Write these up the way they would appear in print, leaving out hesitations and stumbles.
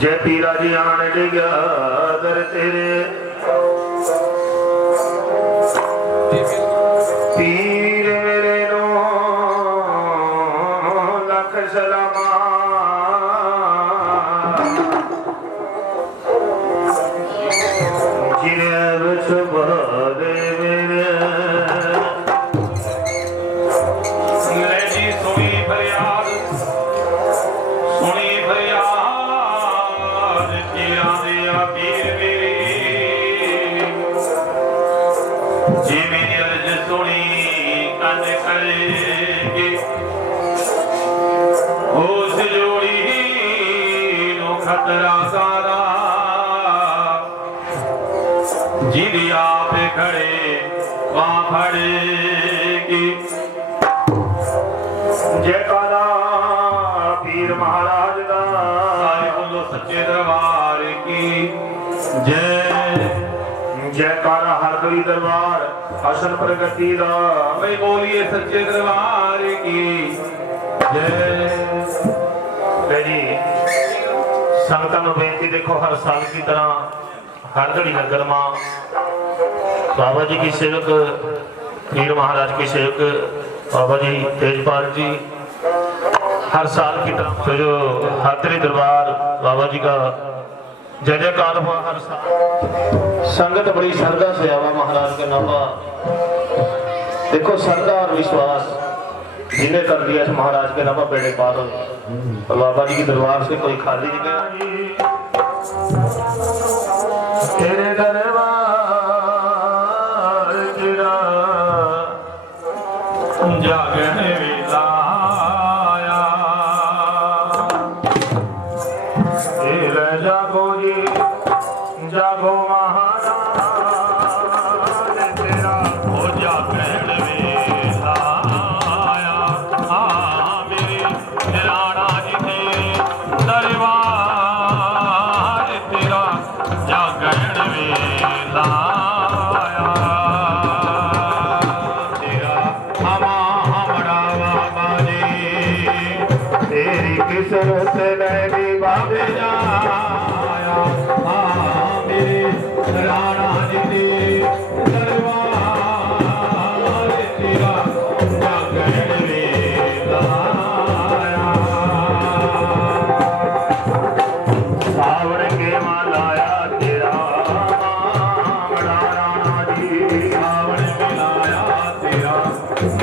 जय पीरा जी आन डिग्या दर तेरे पीर मेरे नो लख सलामा जिन्हें बच बादे मेरे ले जी सुनी फरियाद पीरा दिया पीर मेरे जी मेरी अर्ज सुनी कन करेगी होश जोड़ी नो खतरा सारा जिदी आप खड़े वहां फड़ेगी जयकारा पीर महाराज दा सारे बोलो सच्चे दरबार की जय जयकारा हरदोई दरबार हसन प्रगति दा भाई बोलिए सच्चे दरबार की जय जी संगतां नूं बेनती देखो हर साल की तरह हरदोई नगर में बाबा जी की सेवक पीर महाराज के सेवक बाबा जी तेजपाल जी हर साल की तरफ से जो हरदोई दरबार बाबा जी का जय जयकार हुआ हर साल संगत बड़ी श्रद्धा से आवा महाराज के नामा देखो श्रद्धा और विश्वास जिन्हें कर दिया इस महाराज के नामा बेड़े पार हो और बाबा जी की दरबार से कोई खाली नहीं गया तेरे दरबार तेरा जागने वेला जागो जी जागो महाराज तेरा हो जागण वेला आया मेरे राणा जी ने दरबार तेरा जागण वेला आया तेरा हमारा बाबा जी तेरी किस्मत लगी बाबे जा राणा जी दे दरबार तेरा जागरण वेला सावन के मालाया तेरा मामड़ा राणा जी सावन में लाया तेरा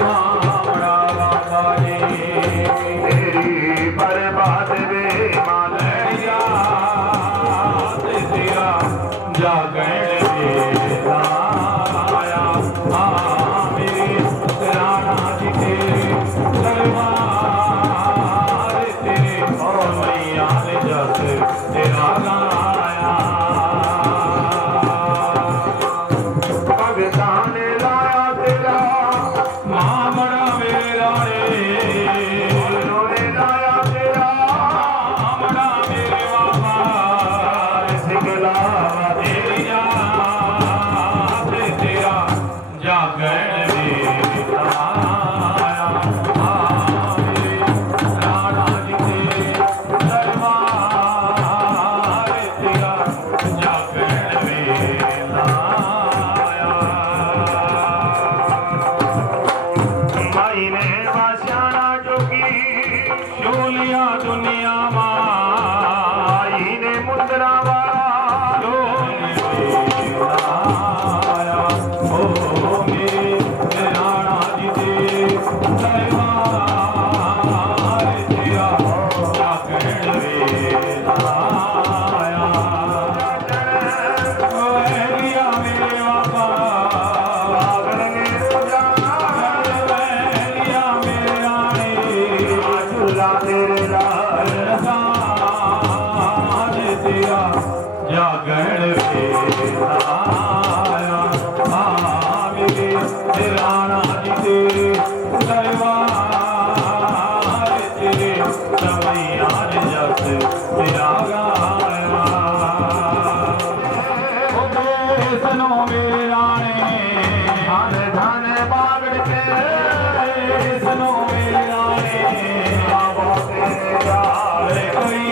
मामड़ा बाबा जी तेरी बर्बाद वे मालैया तेरा जागरण वेला आया मेरे राणा जी तेरे दरबार तेरे और मैया ने जस तेरा गाया भगता ने लाया तेरा मामड़ा मेरे राणे ने लाया तेरा मामड़ा मेरे बाबा सिगला जागरण वेला आया राणा जी तेरे दरबार तेरा जागरण वेला आया माई ने बासियाना जोगी शोलिया दुनिया माई ने मुद्रा जागरण वेला आया मेरे राणा जी तेरे दरबार तेरे रमैया ने जस तेरा गाया सुनो मेरे राणे धन धन बागड़ के सुनो मेरे राणे कोई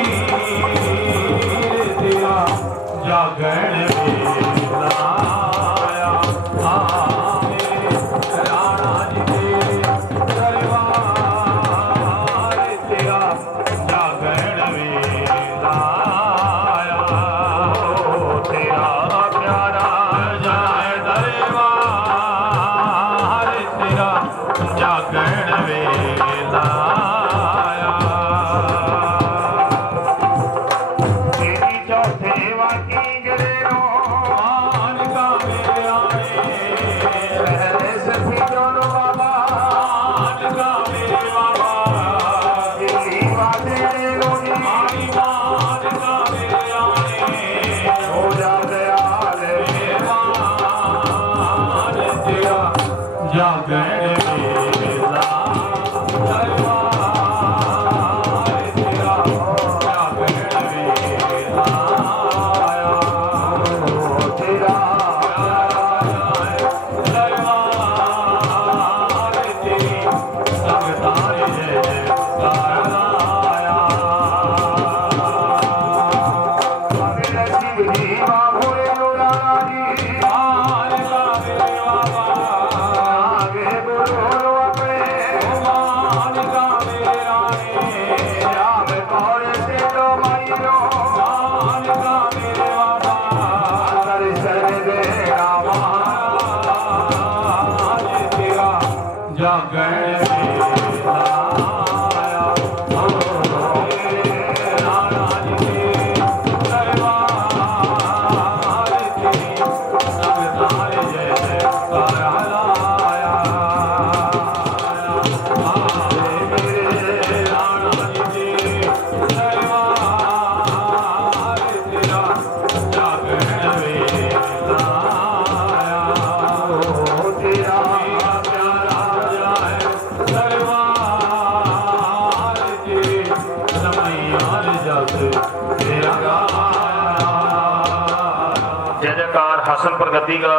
हसन प्रगति का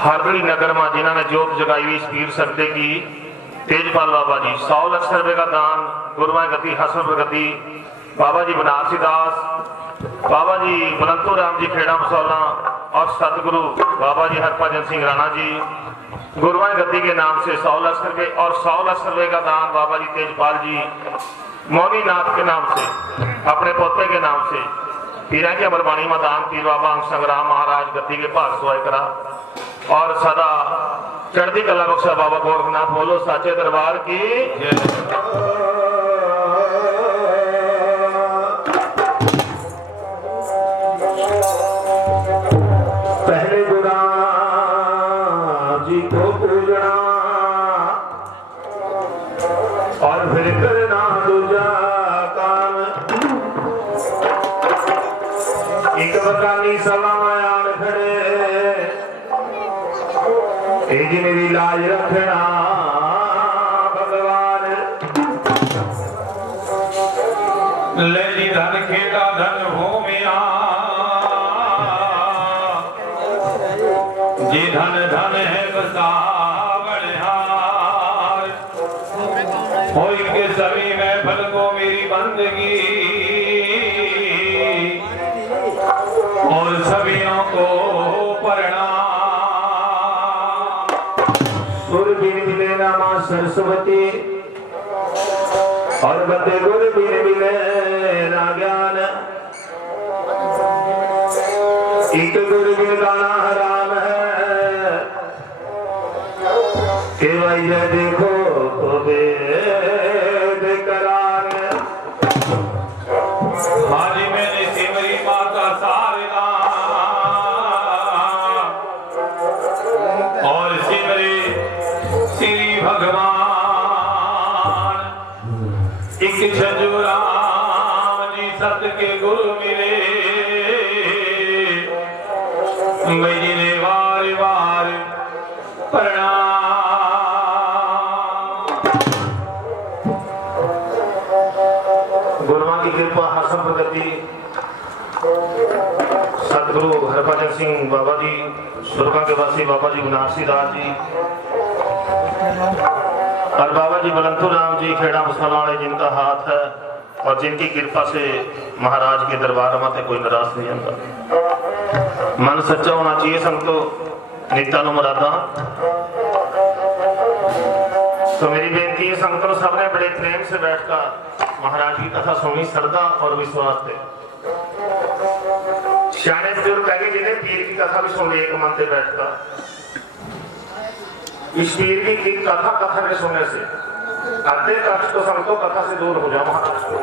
हरगढ़ी नगर में जिन्होंने जोत जगाई हुई इस पीर सकते की तेजपाल बाबा जी 100 लाख रुपए का दान गुरुमा गति हसन प्रगति बाबा जी बनारसी दास बाबा जी बुलंदो राम जी खेड़ा मसौला और सतगुरु बाबा जी हरभजन सिंह राणा जी गुरुमा गति के नाम से 100 लाख रुपए और 100 लाख रुपए का दान बाबा जी तेजपाल जी मौनी नाथ के नाम से अपने पोते के नाम से पीरा के अमरबाणी मैदान पीर बाबा संग्राम महाराज गति के भाग सुहाय करा और सदा चढ़ती कला बख्शा बाबा गोरखनाथ बोलो साचे दरबार की पहले गुरु जी को पूजना और फिर करना दूजा काम एक बकानी सवा में आन खड़े जी मेरी लाज रखना भगवान ले जी धन खेड़ा धन भूमिया जी धन धन है बसावड़ हार होई के सभी में फल को मेरी बंदगी और सभीयों को प्रणाम सुर बिन मिले नामा सरस्वती और बदे गुर बिन मिले ना ज्ञान एक गुर बिन गाना हराम है केवल ये देखो तो वेद करार हाजी मैंने सिमरी माता सारना और सिमरी श्री भगवान एक छजुरानी सत के गुरु मिले मेरी ने वार वार प्रणाम गुरुमा की कृपा हसन प्रगति सतगुरु हरभजन सिंह बाबा जी सुरगा के वासी बाबा जी बनारसी दास जी और बाबा जी बुलंदो राम जी खेड़ा मसाला वाले जिनका हाथ है और जिनकी कृपा से महाराज के दरबार में कोई निराश नहीं होता मन सच्चा होना चाहिए संगतो नीता नु मुरादा तो मेरी बेनती है संगतों सबने बड़े प्रेम से बैठकर महाराज की कथा सुनी श्रद्धा और विश्वास थे सियाने बुजुर्ग कह गए जिन्हें पीर की कथा भी सुन ली एक मन से बैठकर इस पीर की कथा कथा के सुनने से आधे कष्ट तो संगतों कथा से दूर हो जाओ महाराज को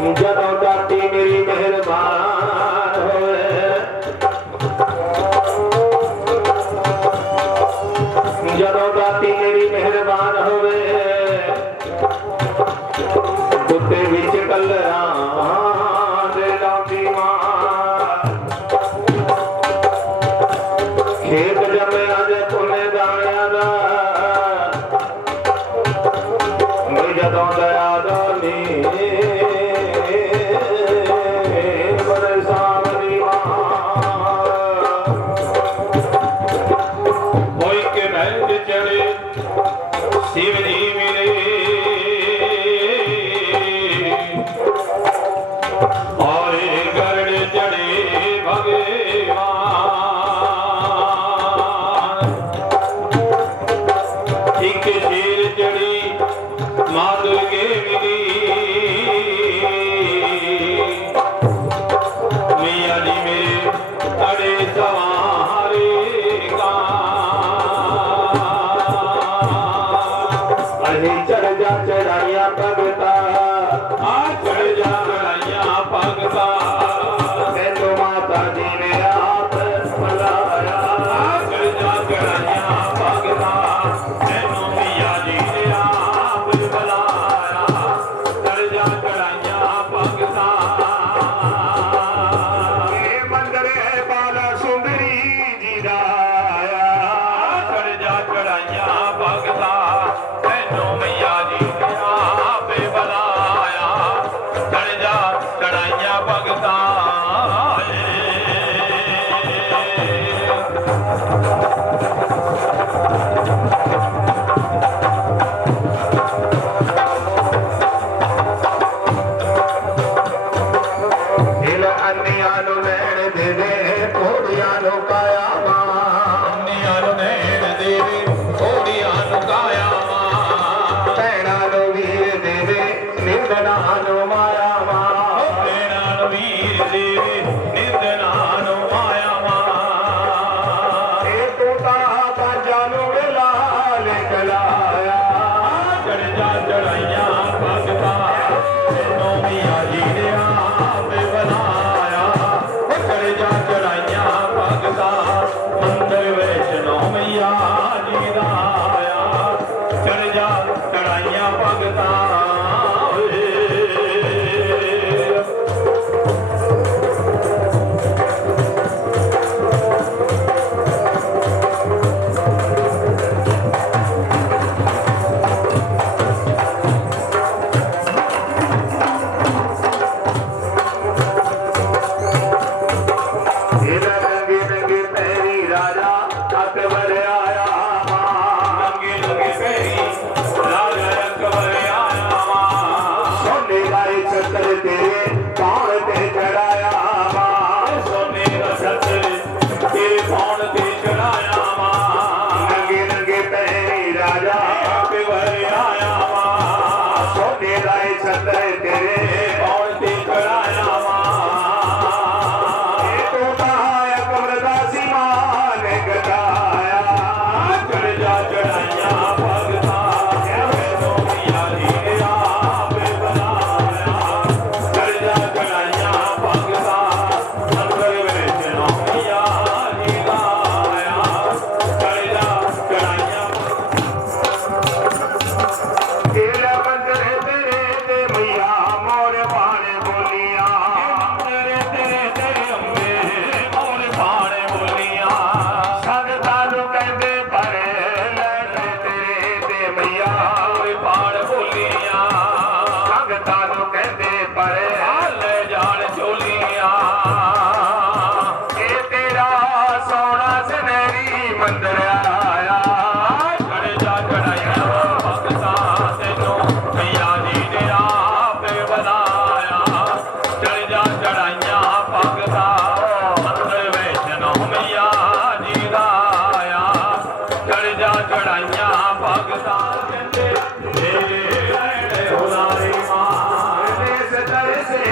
ਜਦੋਂ ਦਾਤੀ ਮੇਰੀ ਮਿਹਰਬਾਨ ਹੋਵੇ, ਜਦੋਂ ਦਾਤੀ ਮੇਰੀ ਮਿਹਰਬਾਨ ਹੋਵੇ, ਕੁੱਤੇ ਵਿੱਚ ਕਲਰਾਂ ਦੇ ਲਾਉਂਦੀ ਮਾਂ, ਖੇਤ ਜੰਮਿਆ ਜੇ ਪੁੰਨੇ ਦਾਣਿਆਂ ਦਾ, ਜਦੋਂ ਦਇਆ ਦਾ ਨੀ ਬੜੇ ਸਾਵਰੀ ਮਾਂ, ਹੋਈ ਕੇ ਬੈਠ ਚੜੇ शिव जी मिले और गरुड़ चढ़े भगवान, एक शेर चढ़ी माँ दुर्गे मिली, मियाँ जी मेरे अड़े सवारे का, चढ़ जा चढ़ाइया भगता, चढ़ जा चढ़ाइया भगता, तेनू माता जी ने आप बुलाया, चढ़ जा चढ़ाइया भगता, तेनू मियाँ जी ने आप बुलाया, चढ़ जा चढ़ाइया भगता, मंदिर है बाला सुंदरी जी दा आया, चढ़ जा चढ़ाइया भगता, मैया जी ने आप बुलाया, चढ़ जा चढ़ाइया भगता, दिल अन्नियां नूं लैण देवे, घोड़ियां नूं काया मां, अन्नियां नूं लैण देवे, घोड़ियां नूं काया मां, भैणां नूं वीर देवे, निंदणां नूं माया मां, भैणां नूं वीर देवे, निंदणां नूं माया मां, ए तूं तां पांजां नूं लाल कलाया, चढ़ जा चढ़ाइया भगता, तैनूं मियाँ जी ने आप बुलाया, चढ़ जा चढ़ाइया भगता, मंदिर वैष्णो मैया जी दा आया, चढ़ जा चढ़ाइया भगता, रंगे रंगे पैरी राजा अकबर आया मां, रंगे रंगे पैरी राजा अकबर आया मां, सोने का छत्र तेरे कौन ते चढ़ाया मां, सोने का छत्र तेरे कौन ते चढ़ाया मां, रंगे रंगे पैरी राजा अकबर आया मां, सोने का छत्र तेरे कौन ते चढ़ाया मां, मंदिर आया, चढ़ जा चढ़ाइया भगता, तेनू मैया जी ने आप बुलाया, चढ़ जा चढ़ाइया भगता, मंदिर वैष्णो मैया जी दा आया, चढ़ जा चढ़ाइया भगता, हुलारी मां, देश दर से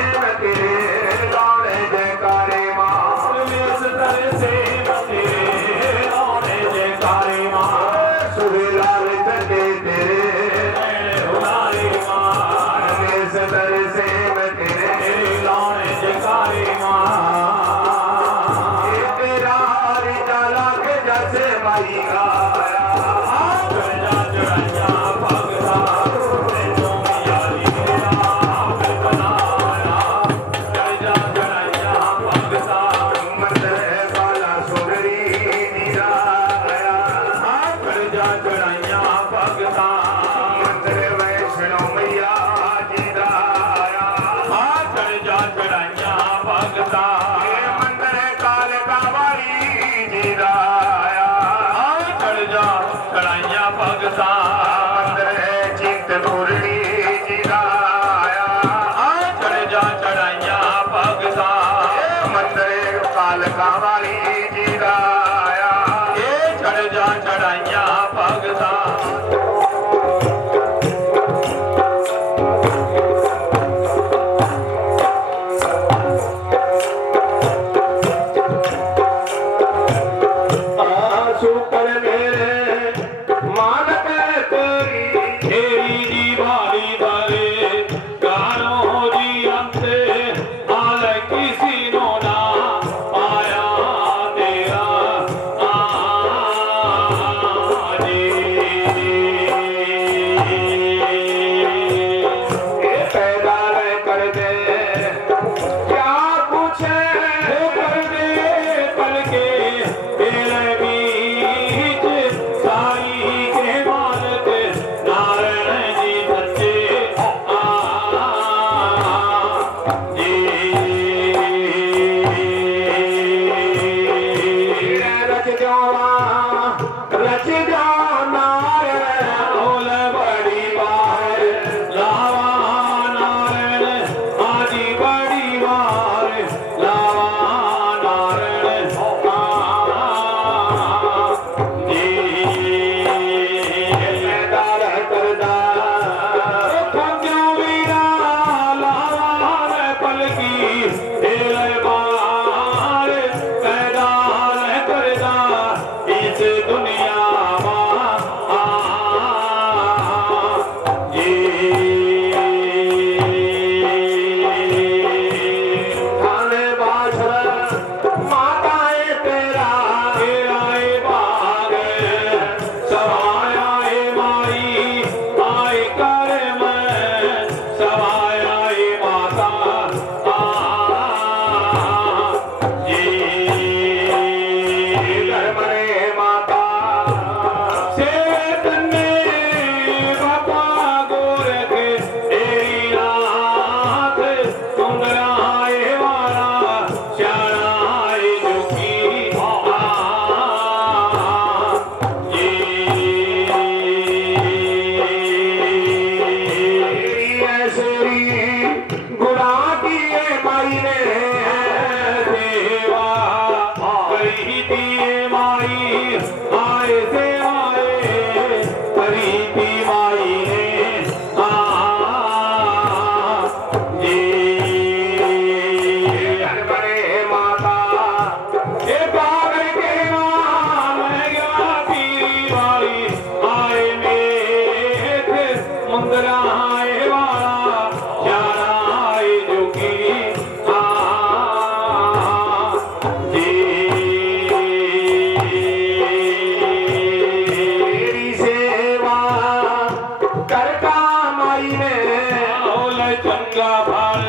का फल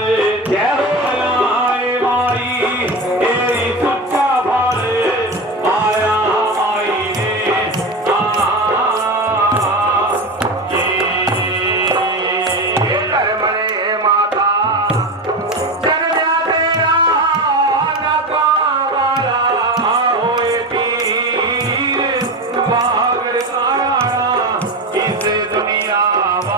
जय हो आए माई तेरी सुच्चा फल आया माई ने ये करमने माता जन्मया तेरा नकावाला होए पीर बागर काराना इस दुनिया वा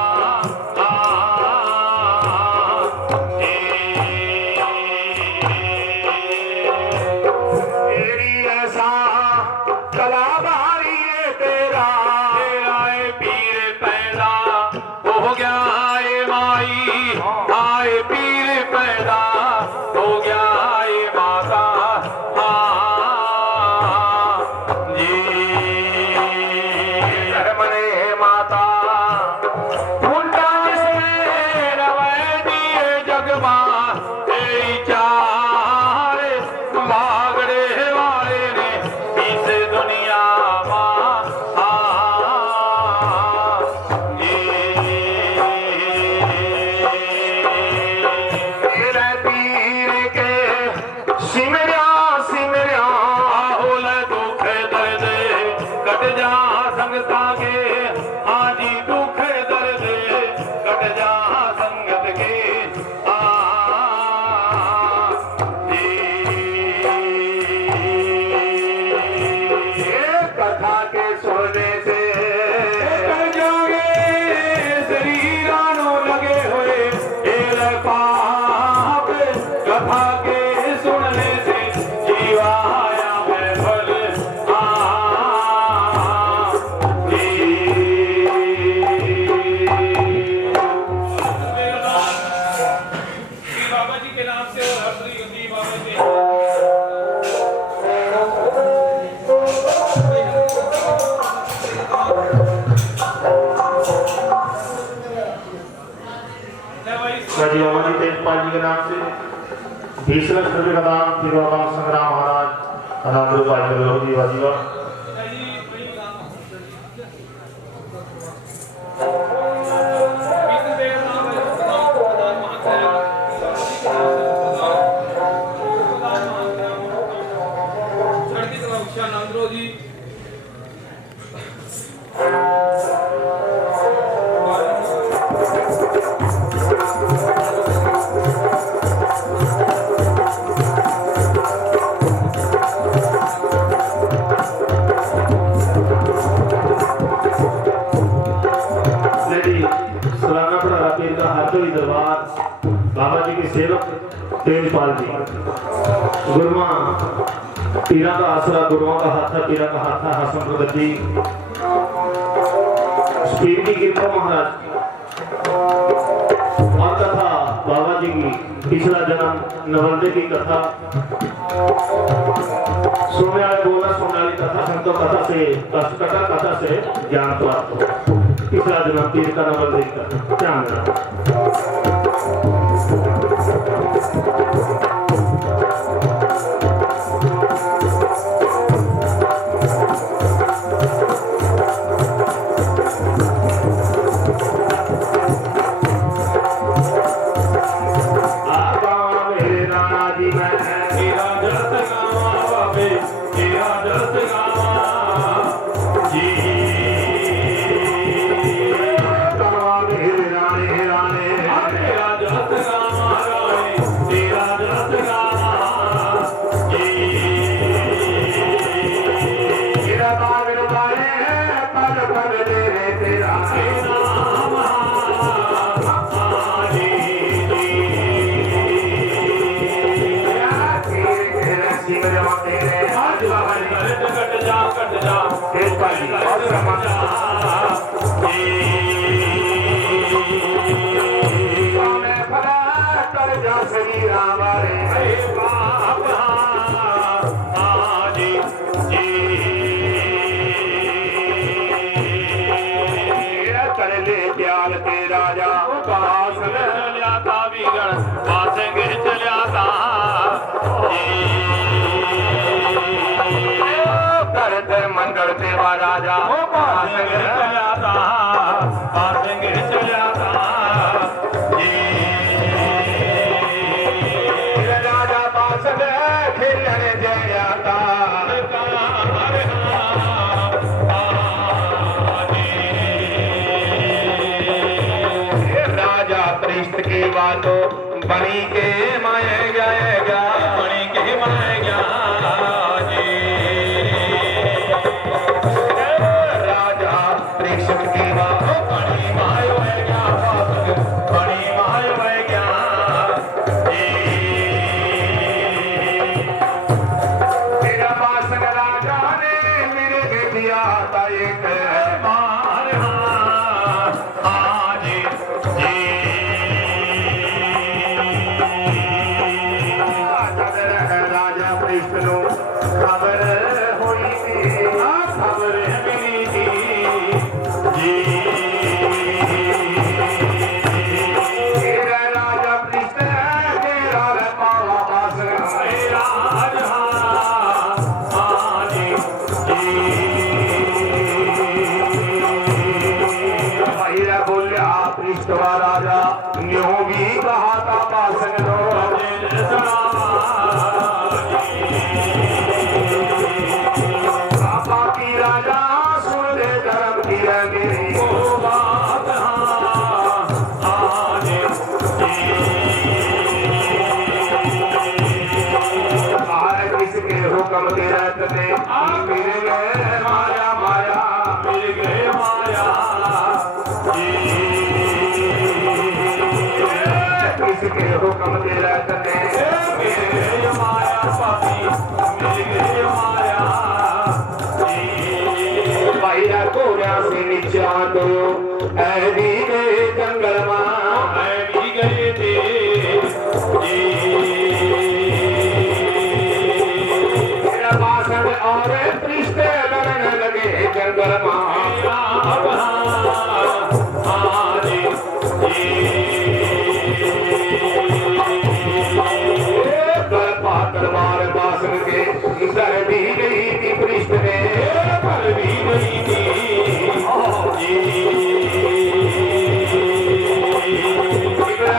तेरी ऐसा कला भारी है तेरा तेरा ए पीर पैदा हो गया ए माई आए पीर पैदा हो गया ए माता करमने माता मुंडा जिसमें रवै दिए जगमा तेरी चार भागड़े वाले ने इस दुनिया तेरे पीर के सिमरिया सिमरिया आहोल दुख दर्द कट जा संगता के आजी दुख दर्द कट जा संगत के ये कथा के सुनने से कर जागे शरीरानो लगे हुए तेरे पाप कथा के सुनने से जीवाया है फल बाबा जी के नाम से और हरश्री गंदी बाबा जी जी बाबा जी तेजपाल जी के नाम से 20 लाख रुपए का दान फिर बाबा संग्राम महाराज अनाथ भाई करो जी वाजीवा जी सालाना पढ़ा पीर का हाथोड़ी दरबार बाबा जी के सेवक तेजपाल जी गुरुमा पीरा का आसरा गुरुओं का हाथ था पीरा का हाथ था हसन भगत जी पीर की कृपा महाराज और कथा बाबा जी की पिछला जन्म नवंदे की कथा सोने वाले बोला सोने वाली कथा संतो कथा से कथा कथा से ज्ञान प्राप्त हो पिछला जन्म पीर का नवंदे की कथा ध्यान देना मंगल देवा राजा चलिया था बनी के मैं गया बनी के मैं गया जी राजा परीक्षित की बात बनी मायो है गया बनी मायो है गया जी तेरा बासन राजा ने मेरे के दिया था एक मार हाँ जी जी राजा परीक्षित नु खबर हुई थी खबर मिली थी जी तेरा राजा परीक्षित तेरा पावा बासन राज हाँ जी भाईरा बोलिया पृष्ठवा राजा न्यू भी कहा था बासन लो पापा की राजा सुन ले धर्म की है मेरी आए किसके हुक्म के रहते मेरे गए माया माया मिल गए माया किसके हुक्म के रहते माया पापी मिल गए माया भाईरा घोड़ा से नीचा तो ऐदी गए जंगल मां मैं भी गए थे तेरा बासन और पृष्ठ लड़ने लगे जंगल मां तलवार बासन के कर दी गई थी पृष्ठ ने पर भी गई थी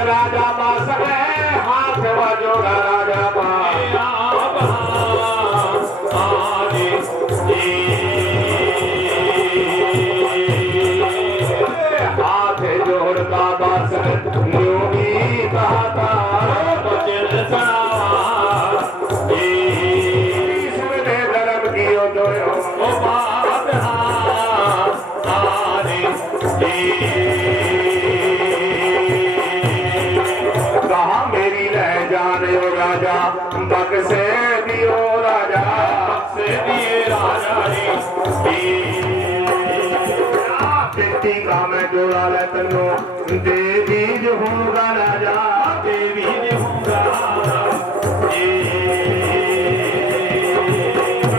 राजा बासन हाथ जोड़ा राजा हाथ जोड़ता बासन यूं भी कहा था इसने धर्म की जो कहा मेरी रह जाने ओ राजा बक्से दियो राजा बेटी का मैं जोड़ा ले तनो देवी जो होगा राजा देवी ने होगा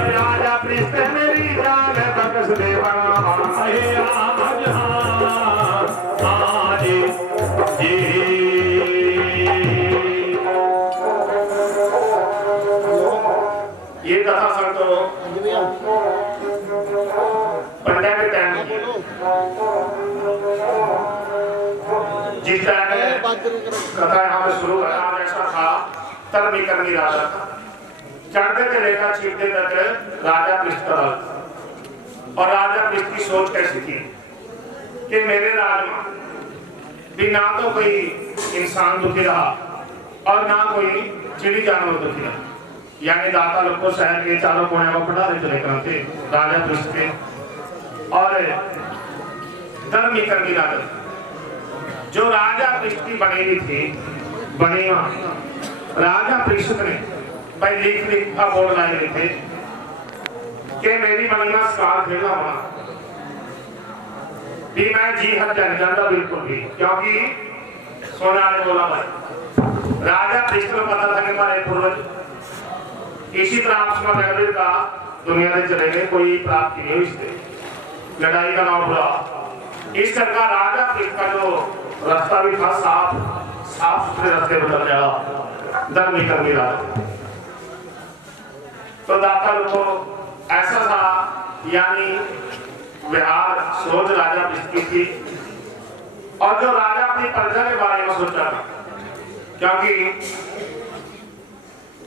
राजा पृष्ठ मेरी जान बक्स दे ये कथा संतो पंडा के टाइम की जिस टाइम कथा यहाँ पे शुरू हुआ आज ऐसा था तब निकलनी राजा था चढ़ते से लेकर छिपते तक राजा पृष्ठ और राजा पृष्ठ की सोच कैसी थी कि मेरे राज में भी ना तो कोई इंसान दुखी रहा और ना कोई चिड़ी जानवर दुखी रहा यानी दाता लोग को शहर के चारों कोने में पढ़ा देते लेकर थे राजा पृष्ठ के और धर्म करनी राजा जो राजा पृष्ठ की बनेगी थी बनेगा राजा पृष्ठ ने भाई लिख का बोर्ड लाए हुए थे कि मेरी बनना स्कार खेलना होना भी मैं जी हर जान जाता बिल्कुल भी क्योंकि सोना ने बोला भाई राजा पृष्ठ को पता था कि हमारे पूर्वज इसी तरह उसका बैरवीर का दुनिया में चले गए कोई प्राप्ति नहीं हुई इससे लड़ाई का नाम बुरा इस तरह का राजा पृष्ठ का जो रास्ता भी था साफ साफ सुथरे रास्ते पर चल जाएगा धर्म नहीं कर मिला तो दाता लोग को ऐसा था यानी विहार सोच राजा पृष्ठ की थी और जो राजा अपनी प्रजा के बारे में सोचा था क्योंकि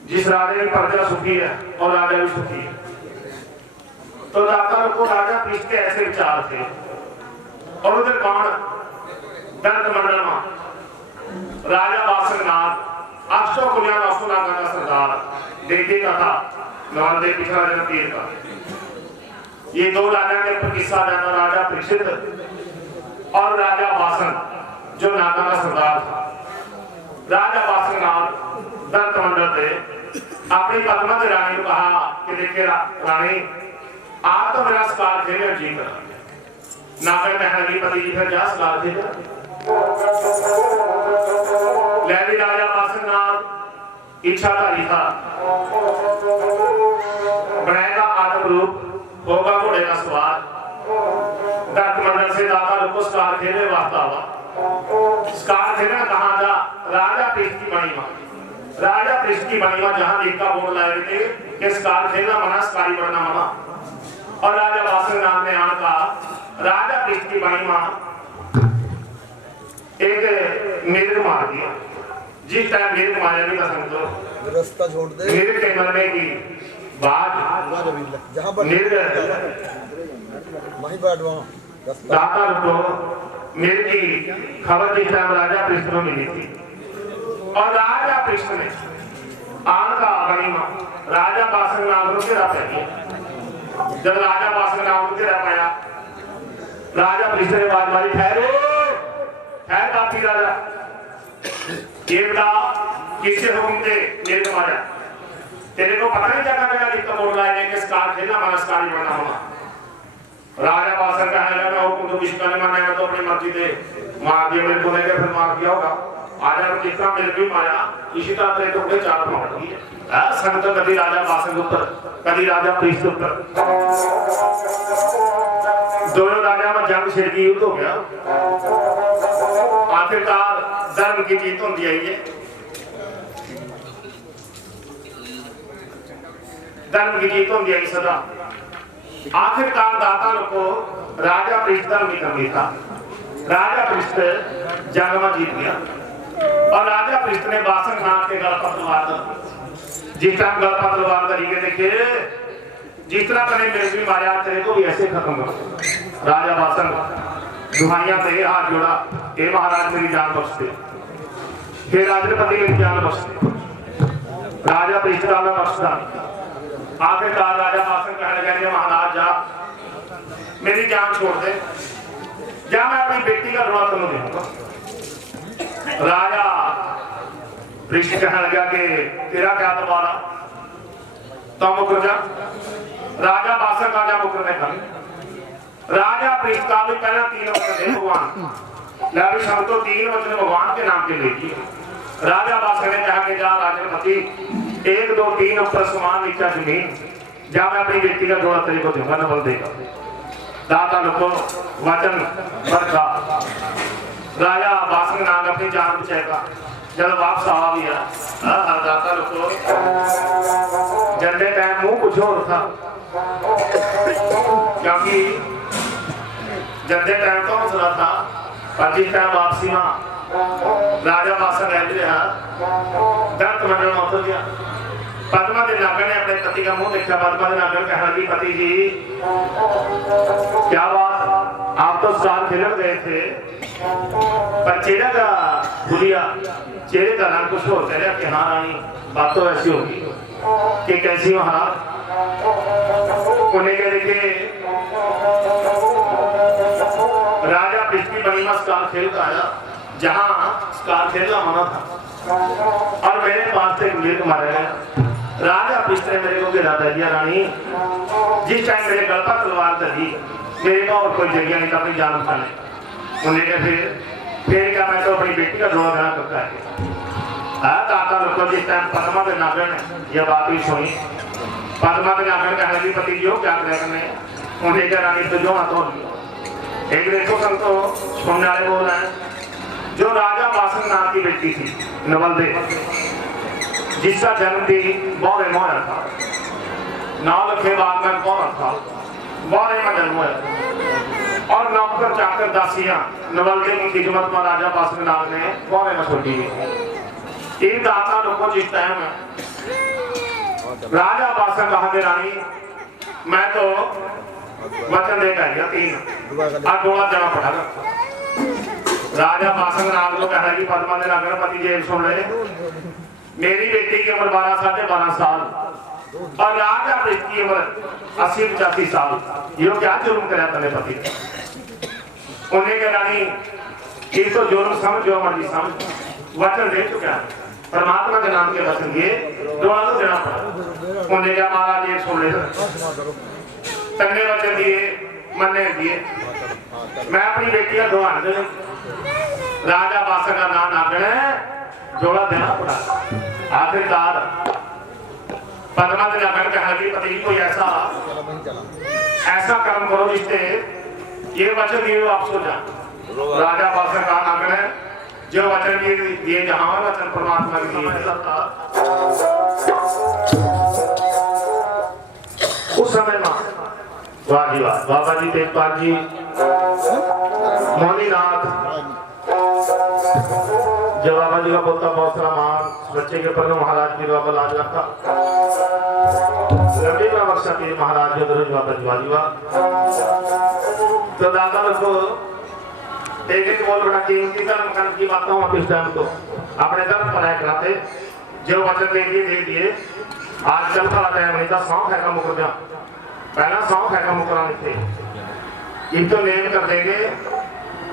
जिस राजा की प्रजा सुखी है और राजा भी सुखी है तो दाता लोग को राजा पृष्ठ के ऐसे विचार थे और उधर कौन दर्द मंडल में राजा बासकनाथ अष्टों कुलियां अष्टों नागा का सरदार देते का था नवाब पिछड़ा पीर का। ये दो राजा के ऊपर किस्सा जाना, राजा परीक्षित और राजा बासन जो नागा का सरदार था। राजा बासकनाथ दंत मंडल थे अपनी पद्मा की रानी को कहा कि देखिए रानी आप तो मेरा शिकार खेले जी कर। नागर कहने लगी पति जी फिर जा शिकार खेले। लहरी राजा बासकनाथ इच्छाधारी था, बनाएगा आदम रूप, होगा घोड़े का सवार। दंत मंडल से दाता लोग शिकार खेले वास्ता हुआ। शिकार खेलना कहाँ जा? राजा पृष्ठ की बनी मां, राजा पृष्ठ की बनी मां जहां देख का बोर्ड लाए थे कि शिकार खेलना मना, शिकारी बनना मना। और राजा बासकनाथ ने यहाँ कहा राजा पृष्ठ की बनी मां एक मेरे मार दिया। जिस टाइम मेरे मारे भी कसम तो रास्ता छोड़ दे मेरे के मरने की बात जहां पर वहीं बैठवा रास्ता दाता को मेरे की खबर जिस टाइम राजा पृष्ठ में मिली थी और राजा पृष्ठ ने आन का गणिमा राजा बासकनाथ को गिरा पाया। जब राजा बासकनाथ को गिरा पाया राजा पृष्ठ ने बात मारी ठहरो ठहर काफी राजा ये बता किससे हुक्म थे मेरे को मारा? तेरे को पता नहीं जगह जगह जितना बोल रहा है कि शिकार खेलना मनस्कारी बनना होगा। राजा बासन का है ना हुक्म तो किसी का नहीं माना, तो अपनी मर्जी से मार दिया। मेरे को लेकर फिर मार दिया होगा। आजा तो जितना मेरे को मारा इसी तरह तेरे को चार मार दिए। संत कभी राजा बासन उत्तर कभी राजा पृष्ठ उत्तर, दोनों राजा में जंग छिड़ की युद्ध हो गया। आखिरकार धर्म की जीत होती है, धर्म की जीत होती है सदा। आखिरकार दाता लोग को राजा पृष्ठ धर्म की कमी था। राजा पृष्ठ जंग में जीत गया और राजा पृष्ठ ने बासकनाथ के गल पर तलवार कर, जिस टाइम गल पर तलवार करेंगे देखिए जिस तरह मैंने मेरे भी मारा तेरे को भी ऐसे खत्म कर। राजा बासन दुहाइयां पे हाथ जोड़ा, ए महाराज मेरी जान बख्श दे। फिर राजपति मेरी जान बख्श दे। राजा पृष्ठ का मैं बख्शता। आखिरकार राजा बासन कहने लगे महाराज जा मेरी जान छोड़ दे, जा मैं अपनी बेटी का रुआ तुम्हें दूंगा। राजा पृष्ठ कहने लगा कि तेरा क्या दोबारा तो मुकर जा। राजा बासन का जा मुकर नहीं कर। राजा पृष्ठ का भी पहला 3 वचन दे भगवान लाभी संतो 3 वचन भगवान के नाम के लेगी। राजा बासन ने कहा कि जा राजपति 1 2 3 ऊपर समान नीचा जमीन, जा मैं अपनी बेटी का जोड़ा तेरे को दूंगा, नवल देगा। दाता लोगों वचन बरखा राजा बासन नाग अपनी जान बचाएगा। जब वापस आवा भी है दाता लोगों जल्दे टाइम मुंह कुछ और था, क्योंकि जल्दे टाइम तो सुना था पर जिस टाइम वापसी में राजा बासन रहा दंत मंडल में उतर गया। पद्मा के नागर ने अपने पति का मुंह देखा। पद्मा के नागर कहने लगी पति जी क्या बात, आप तो साल खेलने गए थे पर चेहरे का भूलिया, चेहरे का रंग कुछ और कह रहा कि हाँ रानी बात तो ऐसी होगी कि कैसी महाराज। उन्हें कह देखे राजा पृष्ठ की बनी में स्कार खेल का आया जहां स्कार खेलना मना था और मेरे पास से गुलेर मारा गया। राजा पृष्ठ ने मेरे को गिरा दिया रानी, जिस टाइम मेरे गल पर तलवार चली मेरे को और कोई जगह नहीं था अपनी जान बचाने। उन्हें कहा फिर क्या मैं तो अपनी बेटी का जोड़ा देना करता है। दाता लोग जिस टाइम पद्मा के नागर ने यह बात भी सुनी, पद्मा के नागर कहने लगी पति जी हो क्या करने। उन्हें क्या रानी तो जो हाथों एक देखो संतो सुनने वाले बोल रहे हैं जो राजा बासकनाथ की बेटी थी नवल देव, जिसका जन्म भी बौरे में हुआ था। 9 लखे बाद में बौरा था, बौरे में जन्म हुआ और नौकर चाकर दासियां नवल देव की खिदमत में राजा बासकनाथ ने बौरे में छोड़ी। इन दाता लोगों जिस टाइम राजा बासन कहा कि रानी मैं तो वचन देकर गया 3 और 2 जाना पड़ेगा। राजा बासंग नाग को कहना कि पद्मा के नागर पति जी सुन ले, मेरी बेटी की उम्र 12 साढ़े 12 साल और राजा पृथ्वी की उम्र 80-85 साल। ये क्या जुर्म कराया तेरे पति ने? उन्हें कह रानी ये तो जुर्म समझ जो मर्जी समझ, वचन दे चुका है परमात्मा के नाम के वचन दिए, दुआ तो देना पड़ा। उन्हें क्या महाराज ये सुन ले, तन्ने वचन दिए मन्ने दिए, मैं अपनी बेटी का दुआ दे। राजा बासंग का नाम नागण जोड़ा देना पड़ा। आखिरकार पद्मा के नागण कहा कि पति कोई ऐसा कर्म करो जिससे ये वचन दिए वापस हो जाए। राजा बासंग का नागण है जो वचन दिए जहां वचन परमात्मा के दिए उस समय में वाह जी वाह बाबा जी तेजपाल जी मौनीनाथ जब बाबा जी का बोलता बहुत सारा मान बच्चे के पर महाराज की बाबा लाज रखा लंबी का वर्षा के महाराज बाबा जी वाह तो दादा को एक बोल बड़ा कीमती धर्म कर्म की बातों में किस टाइम को अपने धर्म पर आए कराते जो वचन दे दिए। आज चल पड़ा टाइम नहीं था, सौंफ है का मुकरना पहला सौंफ है का मुकरना थे इनको नेम कर देंगे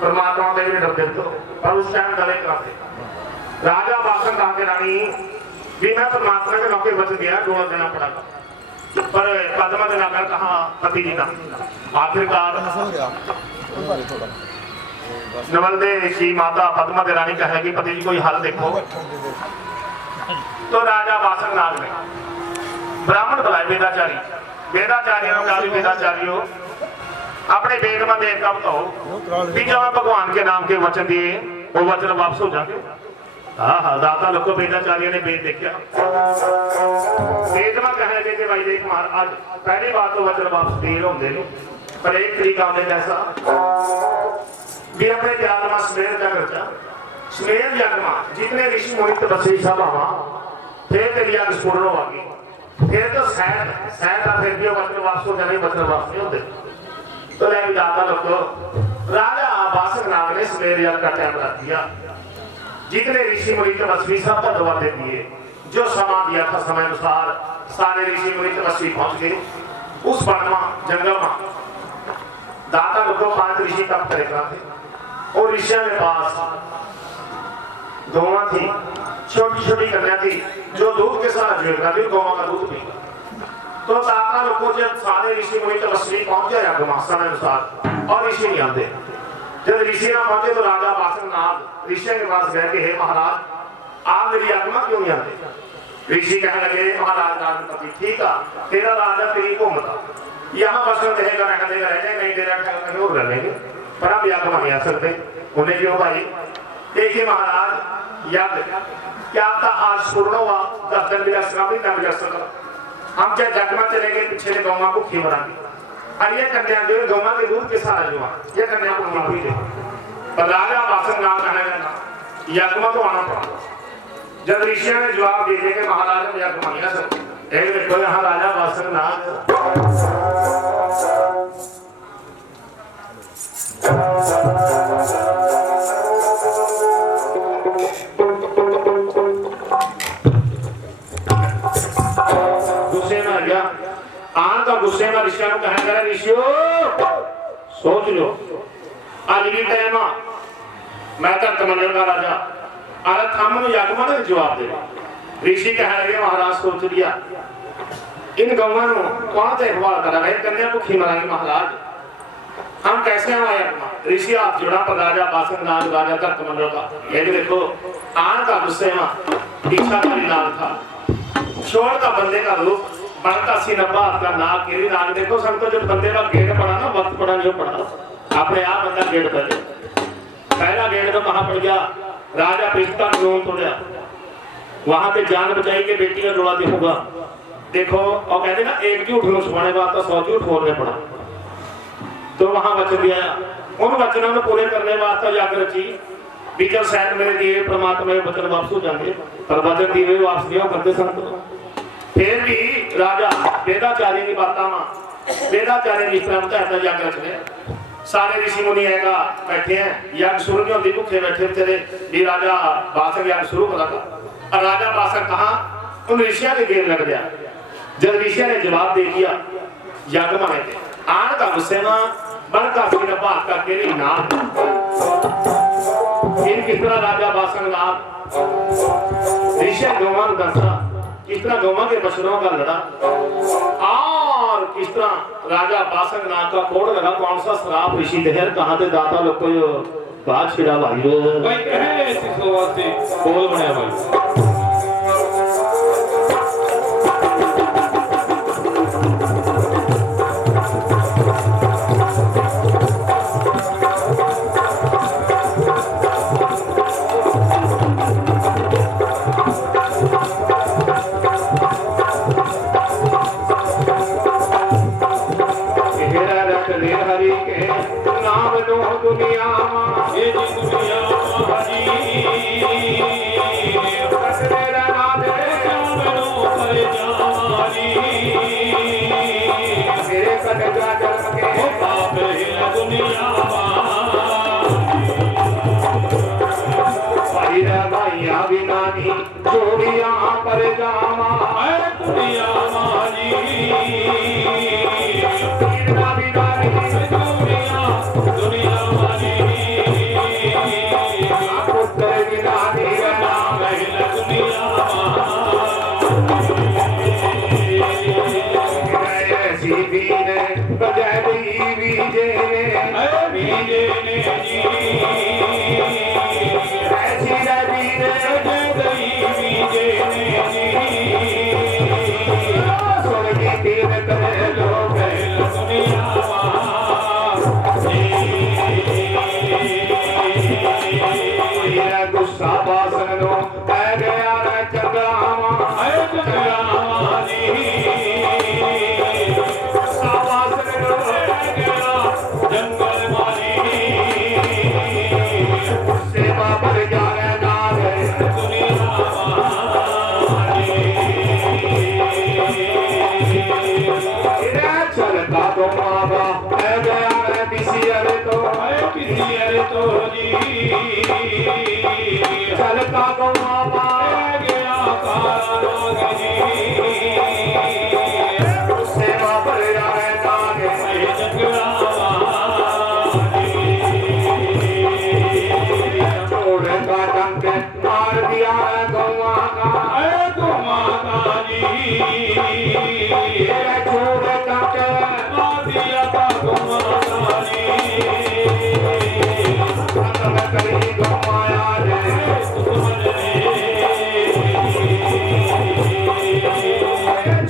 परमात्मा के भी डर तो पर उस टाइम गले कराते। राजा बासंग कहा के रानी भी मैं परमात्मा के नौके वचन दिया जोड़ देना पड़ा पर पद्मा ने नागर कहा पति जी का आखिरकार नवलदे की माता पद्मा रानी कहेगी पति जी कोई हल देखो। तो राजा बासंग नाग ने ब्राह्मण बुलाए वेदाचारियों अपने वेद में देख कर बताओ कि जो भगवान के नाम के वचन दिए वो वचन वापस हो जाएंगे। हाँ हाँ दाता लोग वेदाचार्य ने वेद देखा वेद में कहेंगे कि भाई देख महाराज पहली बात तो वचन वापस दिए होंगे पर एक तरीका होने जैसा भी अपने त्याग में स्मेर का खर्चा स्मेर यज्ञ में जितने ऋषि मुनि तपस्वी सब आवा फिर तेरी याग पूर्ण होगी फिर तो शायद फिर भी वचन वापस हो जाने वचन वापस नहीं होते। तो ले दादा लोग राजा बासंग नाग ने स्मेर यज्ञ का टाइम रख दिया। जितने ऋषि मुनि तपस्वी सब का दवा दे दिए, जो समा दिया था समय अनुसार सारे ऋषि मुनि तपस्वी पहुंच गए उस वन में जंगल में। दाता लोग 5 ऋषि तप करेगा थे और ऋषियों के पास गौवा थी, छोटी छोटी कन्या थी जो दूध के साथ जुड़ेगा थी, गौवा का दूध पीगा। तो दाता लोगों जब सारे ऋषि मुनि तपस्वी पहुंच गए समय अनुसार और ऋषि नहीं आते। जब ऋषि ना पहुंचे तो राजा बासंग नाग ऋषि के पास गए कि हे महाराज आप मेरी आत्मा क्यों नहीं आते? ऋषि कहने लगे महाराज राजपति ठीक है तेरा राजा तेरी को मता यहाँ बसंत रहेगा रहने देगा रह जाए नहीं दे रहा कहीं और रह लेंगे पर आप याद नहीं आ सकते। उन्हें क्यों भाई देखिए महाराज याद क्या था आज पूर्ण हुआ 10 दिन भी मिला सका हम क्या जगमा चले गए पीछे गौवा को खी बना दी और ये कन्या जो गौवा के दूध के साथ जुआ ये कन्या को खी दे पर राजा बासंग नाग कहने लगा यज्ञ तो आना पड़ा। जब ऋषियों ने जवाब दे दिया कि महाराज हम यज्ञ नहीं आ सकते एक देखो यहाँ राजा बासंग नाग गुस्से में आ गया आन का गुस्से में ऋषियों को कहने लगा ऋषियों सोच लो आज भी टाइम मैं तो कमंडल का राजा अरे थामन यागमा ने जवाब दे। ऋषि कहने लगे महाराज सोच लिया इन गौवां कौन देखभाल करेगा कन्या को खी मराएंगे महाराज हम कैसे आए ऋषि आप जुड़ा पर राजा बासंग नाग राजा का कमंडल का ये देखो आन का गुस्से में इच्छाकारी नाग था छोड़ का बंदे का रूप बनता सी नब्बा का नाग गिरी नाग देखो सब तो जब बंदे का गेट पड़ा ना वक्त पड़ा नहीं पड़ा अपने आप बंदा गेट पर पहला गेट तो कहां पड़ गया राजा पिस्ता रोन तोड़ा वहां पे जान बचाई के बेटी का जोड़ा देखोगा देखो और कहते ना एक झूठ छुपाने बात तो 100 झूठ बोलने पड़ा। तो वहां वचन दिया उन वचनों को पूरे करने वास्ते याद रखी भी जब शायद मेरे दिए परमात्मा वचन वापस हो जाएंगे पर वचन दिए वापस दिया करते संत फिर भी राजा वेदाचार्य की बात वेदाचार्य जिस तरह याद रखने सारे ऋषि मुनि हैगा बैठे हैं, यज्ञ शुरू नहीं होती, भूखे बैठे तेरे भी राजा बासक यज्ञ शुरू करा था। और राजा बासक कहा उन ऋषियों के गेम लग गया। जब ऋषियों ने जवाब दे दिया यज्ञ माने थे आन का गुस्से में बनका सिर बात करके नहीं ना इन किस तरह राजा बासक नाथ ऋषि गौवा दसा किस तरह गौवा के पशुओं का लड़ा और किस तरह राजा बासक नाथ का कोड लगा, कौन सा श्राप ऋषि देहर कहां ते दाता लोग को बात छिड़ा भाई भाई कहे ऐसी सोच से बोल बने भाई दुनिया ये जी दुनिया जी कसरे रहा दे मनो पर जावानी मेरे कटका जन्म के पाप है दुनिया भाई भैया बिनानी जोड़िया पर जावा है दुनिया मानी बिना बिनानी दुनिया मानी पुत्र बिनानी नाम है दुनिया ऐसी बीने बजाय बीजे है बीजे ने जी ऐसी बीने बीजे ने जी स्वर्गी तीन करे लोग गुस्सा बासन नो पै गया रे चंद्रमा गुस्सा बासन नो जंगल मानी सेवा पर जा रे नारे चलता तो मावा पै गया रे किसी अरे तो चलता तो मावा सेवा पर जा रे नारे छोड़ का डंक मार दिया है गौवा का छोड़ डंक खत्म करी गौवाया रे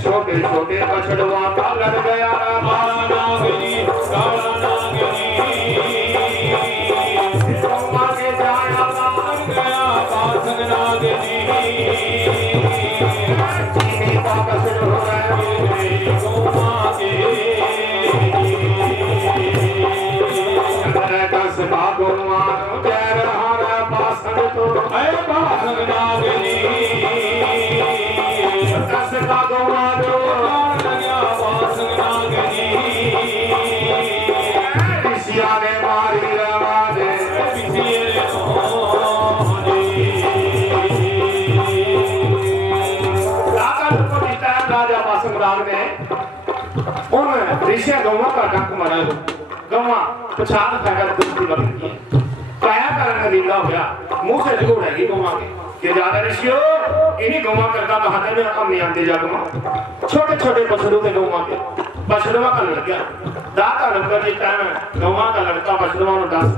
छोटे छोटे बछड़वा का लड़ गया रे गौवा के जाया चीनी का बछड़ हो गया दस का गौवा जय रहा रे बासन तो दस का गौवा दो ऋषिया ने मारी रवा दे राजा बासक राग ने उन ऋषिया गौवा का डंक मारा गौवा पछाड़ फेंका दुष्टी लगती है काया कारण नीला हो गया मुंह से झूठ है गौवा के ज्यादा ऋषियों इन्हीं गौवा करता बहाने में हम नहीं आते जा गौवा छोटे छोटे पशुओं के गौवा के पशुओं का लड़का दाता लड़का जिस टाइम गौवा का लड़का पशुओं को डांस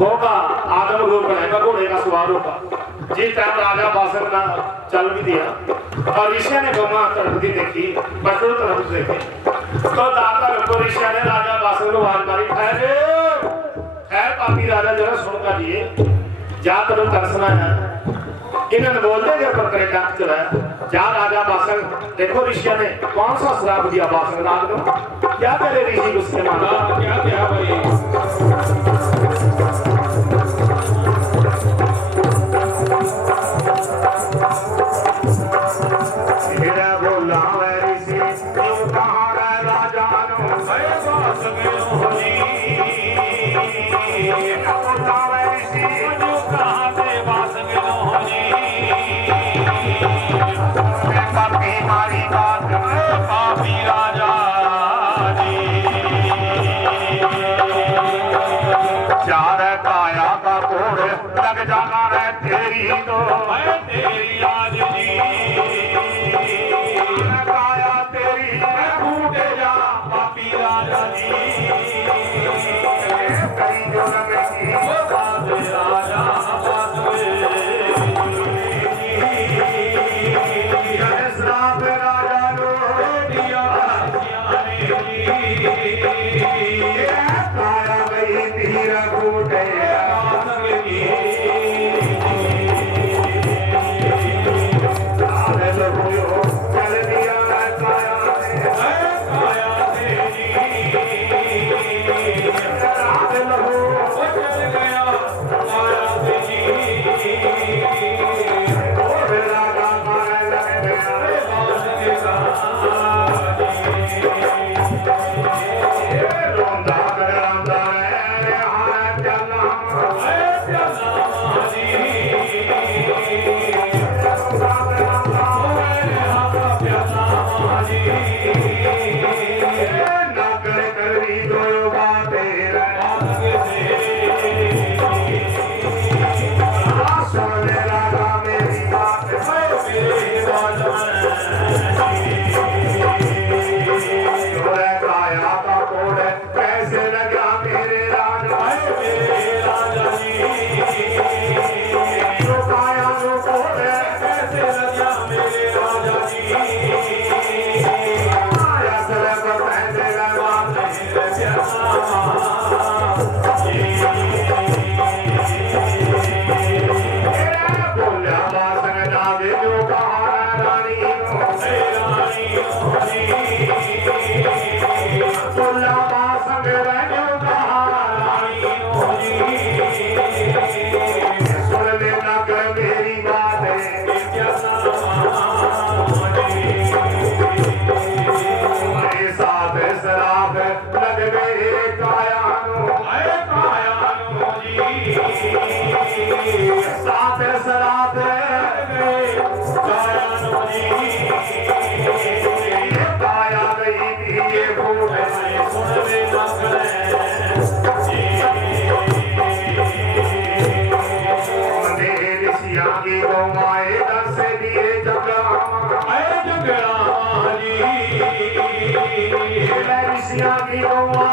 होगा आदम रूप रहेगा घोड़े का सवार होगा जिस टाइम राजा बासक ना चल भी दिया और ऋषि ने गौवा तरफ दी देखी पशुओं तरफ देखे तो दाता लड़को ऋषि ने राजा बासक को आवाज मारी खैर पापी राजा जरा सुनकर लिए जा करो तरसना है इन्होंने बोलते के ऊपर करे डांस चलाया जा राजा बासक देखो ऋषि ने कौन सा श्राप दिया बासक नाग को क्या करे ऋषि उसके माना क्या भाई मेरा बोला ऋषि कहाँ राजा नो बासक जो कहा रानी तुला बासंग जो कहा रानी सुन लेना कर मेरी बात मेरे साथ शराब लग गए काया साथ शराब काया गई थी ये भूल ऋषिया की गौमाए दस दिए ऋषिया की गौमा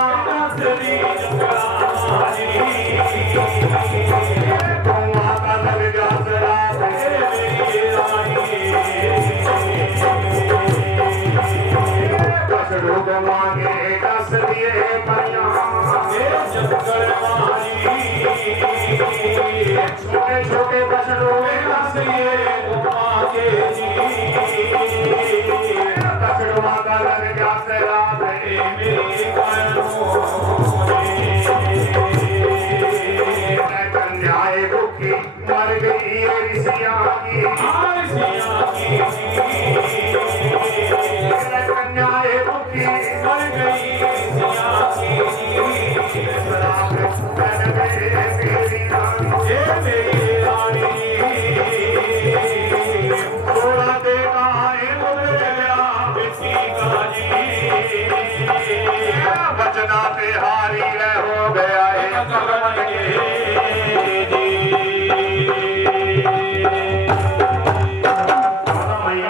गौमा का लग जा शराब बछड़ू गवागे दस दिए परियां छोटे छोटे बछड़ू दस दिए बछड़ुआ का लग जा शराब कन्याए भूखी मर गई ऋषिया की कन्याए भूखी मर गई शराब लग गए मेरी रानी थोड़ा देगा बचना पे हारी हो गया है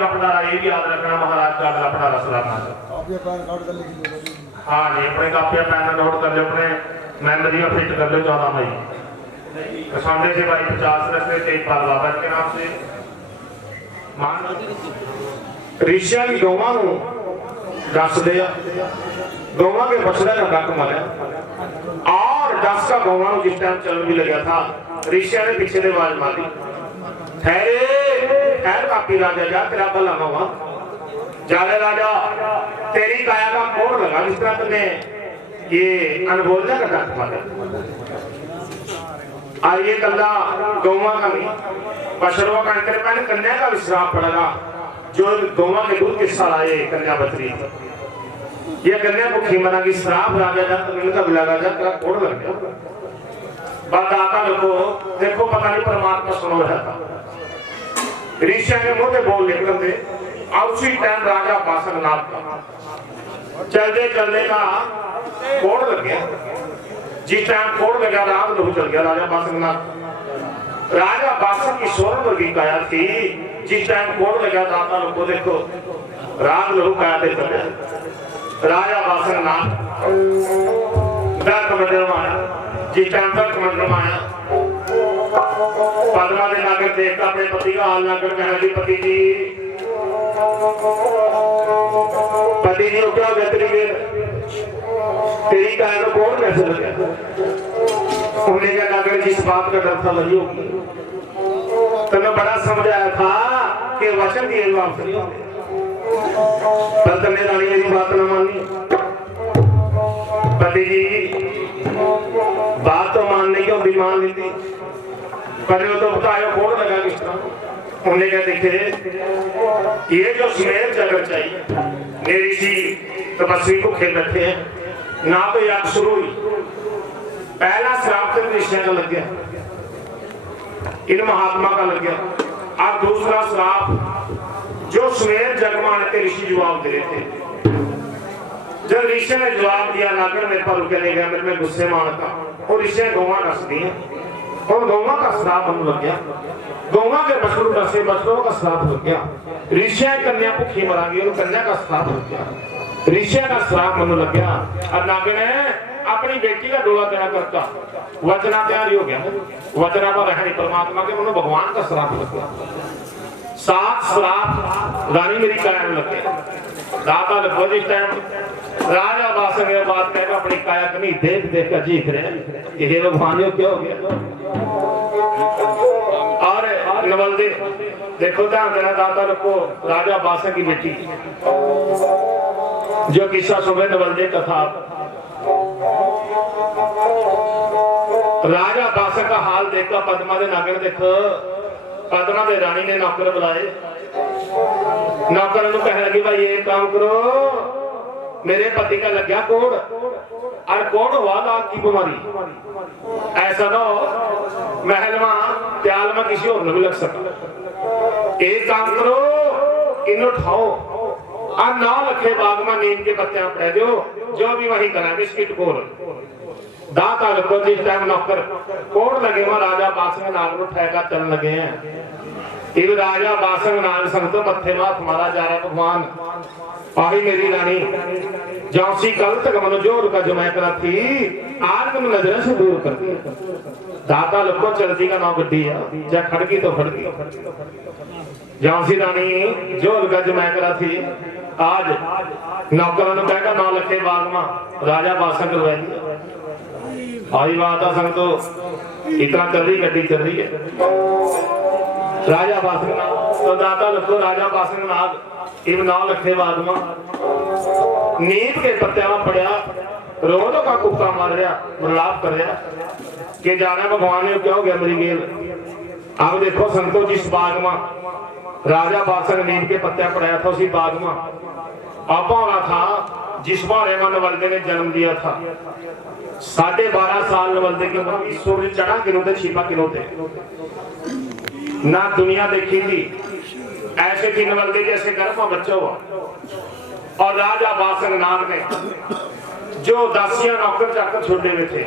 अपना ये भी याद रखना महाराज का अपना रस रखना आप ये पैन कार्ड कर लीजिए हाँ जी अपने कापियां पैन नोट कर लो अपने मेमोरी में फिट कर लो 14 मई संडे से भाई 50 रस्ते तेजपाल बाबा के नाम से मान ऋषिया की गौवा दस दिया गौवा के बछड़े का डक मारा और 10 का गौवा जिस टाइम चलन भी लगा था ऋषिया ने पीछे से आवाज मारी ठहरे ठहर कापी राजा जा तेरा भला हुआ जाले राजा तेरी काया का कोड़ लगा जिस तरह तुमने ये अनबोलने का डक मारा और ये कल्ला गौवा का नहीं बछड़ों का अंतर पहले कन्या का विश्राप पड़ेगा जो गौवा के दूध के साथ आए कन्या बतरी ये कन्या को खीमना की श्राप राजा जा तो इनका बिलागा जा तेरा कोड़ लग गया बात आता देखो पता नहीं परमात्मा सुनो रहा था ऋषिया के मुंह पे बोल निकल दे और उसी टाइम राजा बासंगनाथ का चलते चलने का कोड़ लग गया जिस टाइम कोड़ लगा राग लहू चल गया राजा बासंग की स्वर्ण वर्गी काया थी जिस टाइम कोड़ लगा दाता लोग को देखो राग लहू काया थे राजा बासंगनाथ दर्द मंडल में आया जिस टाइम दर्द मंडल में आया पद्मा ने लाकर देखता अपने पति का हाल लाकर कहना जी पति जी को क्या बेहतरी तेरी काया को कौन कैसे लगे उन्हें क्या लाकर जिस बात का डर था वही होगी तने बड़ा समझ आया था कि वचन दिए वापस नहीं होते पर तने रानी मेरी बात न मानी पति जी बात तो मानने की होती मान लेती पर वो तो बताया कोड़ लगा किस तरह उन्हें क्या देखे ये जो सुमेर जगह चाहिए मेरी सी तपस्वी को खेल रखे हैं ना तो याद शुरू हुई पहला श्राप तो ऋषिया का लग गया इन महात्मा का लग गया और दूसरा श्राप जो सुमेर जगमान के ऋषि जवाब दे रहे थे जब ऋषि ने जवाब दिया नागर मेरे पर रुके नहीं गया मेरे में गुस्से मानता और ऋषि गौवा कस दी और गौवा का श्राप हम लग गया गौवा के बछड़ू डसे बछड़ों का श्राप लग गया ऋषि कन्या भूखी मरांगी और कन्या का श्राप लग गया ऋषि का श्राप मन लग गया और नागर ने अपनी बेटी का डोला देना करता वचना तैयारी हो गया वचना पर रहनी परमात्मा के मनो भगवान का श्राप लग गया 7 श्राप रानी मेरी काया में लग गया दाता लगभग जिस टाइम राजा बासंग ने बात कहकर अपनी काया कनी देख देख कर जीत रहे ये भगवान क्या हो गया और नवल दे देखो ध्यान देना दाता रखो, राजा बासा की बेटी जो किस्सा सुबह नवलदे कथा। राजा बासा का हाल देखा, पद्मा दे नागर देखो, पद्मा दे रानी ने नौकर बुलाए, नौकर कहने लगी भाई ये काम करो, मेरे पति का लग गया कोड़, और कोड़ हुआ दांत की बीमारी, ऐसा ना हो महल में प्याल में किसी और भी लग सका। एक काम करो, इन्हें उठाओ और 9 लखे बाग में नीम के पत्ते पड़े दो, जो भी वही करेंगे इसकी टकोर। दाता रखो जिस टाइम नौकर कोड़ लगे वहां राजा बासंग नाग को ठेका चलने लगे हैं। इब राजा बासंग नाग संतो मत्थे माथ मारा जा रहा भगवान, पाही मेरी रानी जौसी कल तक मन जोर का जमाय करा थी, आज तुम नजर से दूर कर दिया। दाता लखो चलती का नाम गड्डी है, जा खड़की तो खड़की, जौसी रानी जोर का जमाय करा थी, आज नौकरों ने कहा 9 लखे बाग में राजा बासंग करवा दिया। आई बात है संग तो इतना चल रही गड्डी चल रही है। राजा बासंग नाग तो दाता लखो राजा बासंग नाग इन 9 लखे बाग में नीम के पत्ते में पड़ा, रोजों का कुत्ता मार रहा, प्रलाप कर रहा कि जाने भगवान ने क्या हो गया मेरी गेल। अब देखो संतो जिस बाग में राजा बासंग नीम के पत्ते पड़ाया था, उसी बाग में आपा होना था जिस बारे में नवलदे ने जन्म दिया था। 12.5 साल नवलदे की उम्र, सूर्य चढ़ा गिरोते छिपा गिरोते, ना दुनिया देखी थी ऐसे भी नवलदे जैसे गर्भ में बच्चा हुआ। और राजा बासंग नाग ने जो दासियां नौकर जाकर छोड़े हुए थे